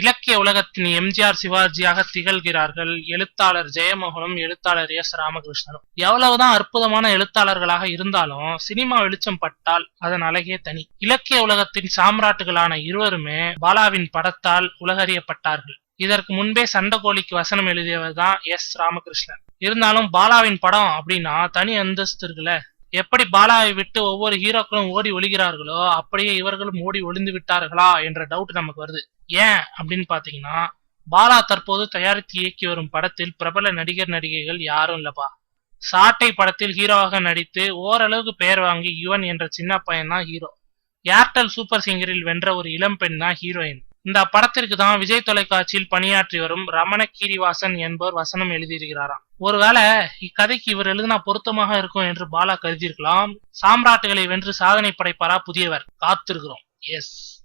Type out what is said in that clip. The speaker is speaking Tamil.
இலக்கிய உலகத்தின் எம்ஜிஆர் சிவாஜியாக திகழ்கிறார்கள் எழுத்தாளர் ஜெயமோகனும் எழுத்தாளர் எஸ் ராமகிருஷ்ணனும். எவ்வளவுதான் அற்புதமான எழுத்தாளர்களாக இருந்தாலும் சினிமா வெளிச்சம் பட்டால் அதன் அழகே தனி. இலக்கிய உலகத்தின் சாம்ராட்டுகளான இருவருமே பாலாவின் படத்தால் உலகறியப்பட்டார்கள். இதற்கு முன்பே சண்டகோழிக்கு வசனம் எழுதியவர் தான் எஸ் ராமகிருஷ்ணன். இருந்தாலும் பாலாவின் படம் அப்படின்னா தனி அந்தஸ்து இருக்குல்ல. எப்படி பாலாவை விட்டு ஒவ்வொரு ஹீரோக்களும் ஓடி ஒளிகிறார்களோ அப்படியே இவர்களும் ஓடி ஒளிந்து விட்டார்களா என்ற டவுட் நமக்கு வருது. ஏன் அப்படின்னு பாத்தீங்கன்னா, பாலா தற்போது தயாரித்து இயக்கி வரும் படத்தில் பிரபல நடிகர் நடிகைகள் யாரும் இல்லப்பா. சாட்டை படத்தில் ஹீரோவாக நடித்து ஓரளவுக்கு பெயர் வாங்கி யுவன் என்ற சின்ன பையன் தான் ஹீரோ. ஏர்டெல் சூப்பர் சிங்கரில் வென்ற ஒரு இளம் பெண் தான் ஹீரோயின். இந்த படத்திற்கு தான் விஜய் தொலைக்காட்சியில் பணியாற்றி வரும் ரமண கீரிவாசன் என்பவர் வசனம் எழுதியிருக்கிறாராம். ஒருவேளை இக்கதைக்கு இவர் எழுதினா பொருத்தமாக இருக்கும் என்று பாலா கருதியிருக்கலாம். சாம்ராட்டுகளை வென்று சாதனை படைப்பாரா புதியவர்? காத்திருக்கிறோம். எஸ்.